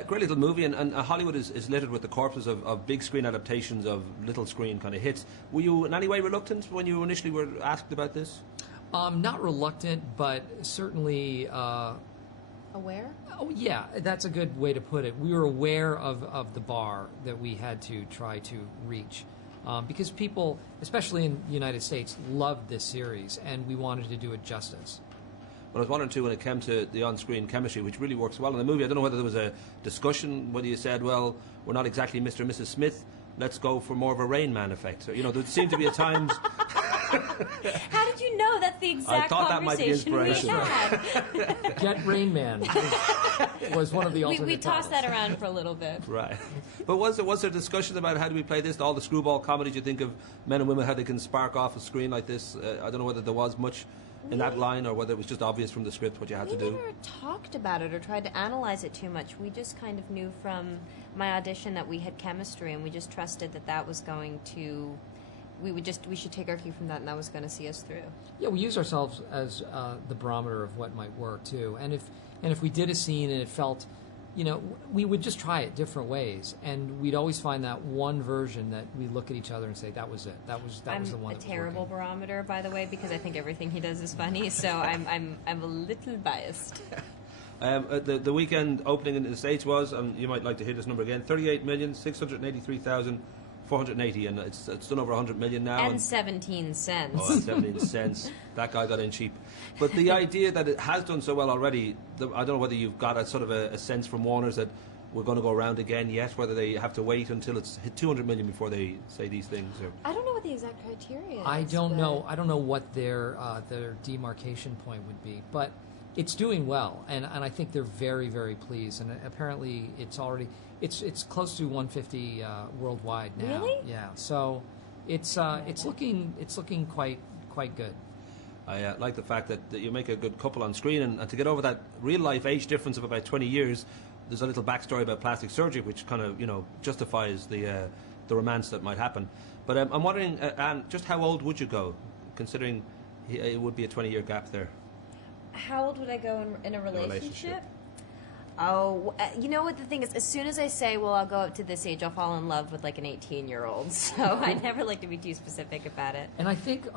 A great little movie, and Hollywood is littered with the corpses of big screen adaptations of little screen kind of hits. Were you in any way reluctant when you initially were asked about this? Not reluctant, but certainly Aware? Oh yeah, that's a good way to put it. We were aware of the bar that we had to try to reach. Because people, especially in the United States, loved this series, and we wanted to do it justice. But I was wondering too, when it came to the on-screen chemistry, which really works well in the movie, I don't know whether there was a discussion, whether you said, well, we're not exactly Mr. and Mrs. Smith, let's go for more of a Rain Man effect. So, there seemed to be at times... How did you know that's the exact conversation we had? Get Rain Man was one of the alternate We tossed that titles. around for a little bit. Right. But was there discussions about how do we play this, all the screwball comedies you think of men and women, how they can spark off a screen like this? I don't know whether there was much in that line or whether it was just obvious from the script what you had to do. We never talked about it or tried to analyze it too much. We just kind of knew from my audition that we had chemistry, and we just trusted that was going to... We should take our cue from that, and that was going to see us through. Yeah, we use ourselves as the barometer of what might work too. And if we did a scene and it felt, we would just try it different ways, and we'd always find that one version that we look at each other and say that was it. That was the one. I'm a terrible barometer, by the way, because I think everything he does is funny. So I'm a little biased. The weekend opening in the States was, and you might like to hear this number again, 38,683,480, and it's done over 100 million now. And 17 cents. Oh, and 17 cents. That guy got in cheap. But the idea that it has done so well already, I don't know whether you've got a sort of a sense from Warner's that we're going to go around again yet, whether they have to wait until it's hit 200 million before they say these things. Or I don't know what the exact criteria is. I don't know. I don't know what their demarcation point would be, but it's doing well, and I think they're very, very pleased. And apparently, it's close to 150 worldwide now. Really? Yeah. So it's looking quite good. I like the fact that you make a good couple on screen, and to get over that real life age difference of about 20 years, there's a little backstory about plastic surgery, which kind of justifies the romance that might happen. But I'm wondering, Anne, just how old would you go, considering it would be a 20-year gap there? How old would I go in a relationship? Oh, you know what the thing is? As soon as I say, well, I'll go up to this age, I'll fall in love with like an 18-year-old. So I never like to be too specific about it. And I think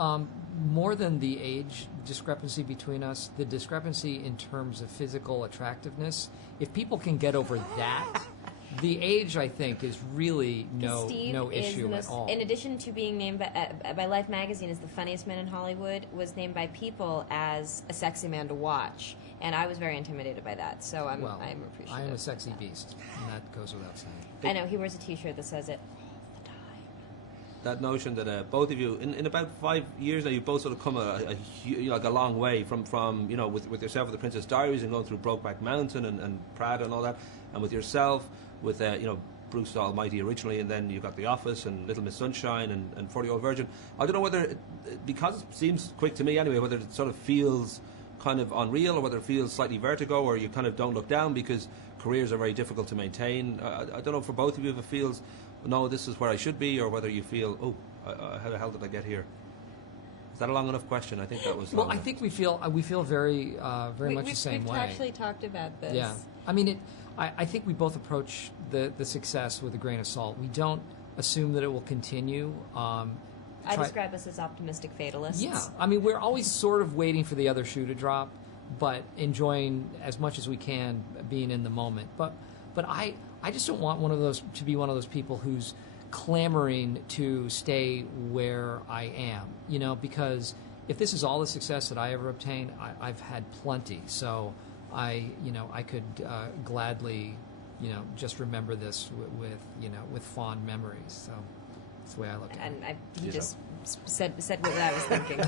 more than the age discrepancy between us, the discrepancy in terms of physical attractiveness, if people can get over that, the age, I think, is really no issue at all. In addition to being named by Life magazine as the funniest man in Hollywood, was named by People as a sexy man to watch. And I was very intimidated by that, so I'm appreciative. I am a sexy beast, and that goes without saying. I know, he wears a T-shirt that says it all the time. That notion that both of you, in about 5 years now, you've both sort of come a long way from with yourself with the Princess Diaries and going through Brokeback Mountain and Prada and all that, and with yourself with Bruce Almighty originally, and then you got The Office and Little Miss Sunshine and 40-Year-Old Virgin. I don't know whether, because it seems quick to me anyway, whether it sort of feels kind of unreal or whether it feels slightly vertigo or you kind of don't look down because careers are very difficult to maintain. I don't know for both of you if it feels, no, this is where I should be, or whether you feel, how the hell did I get here? Is that a long enough question? I think that was long Well, I enough. think we feel very much the same way. We've actually talked about this. Yeah. I mean, I think we both approach the success with a grain of salt. We don't assume that it will continue. I describe us as optimistic fatalists. Yeah. I mean, we're always sort of waiting for the other shoe to drop, but enjoying as much as we can being in the moment. But I just don't want to be one of those people who's clamoring to stay where I am, because if this is all the success that I ever obtained, I've had plenty. So I could gladly, just remember this with fond memories. So that's the way I look at it. And he just said what I was thinking.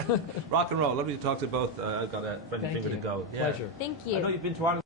Rock and roll. Lovely to talk to both. I've got a friendly finger to go. Pleasure. Thank you. I know you've been to Ireland.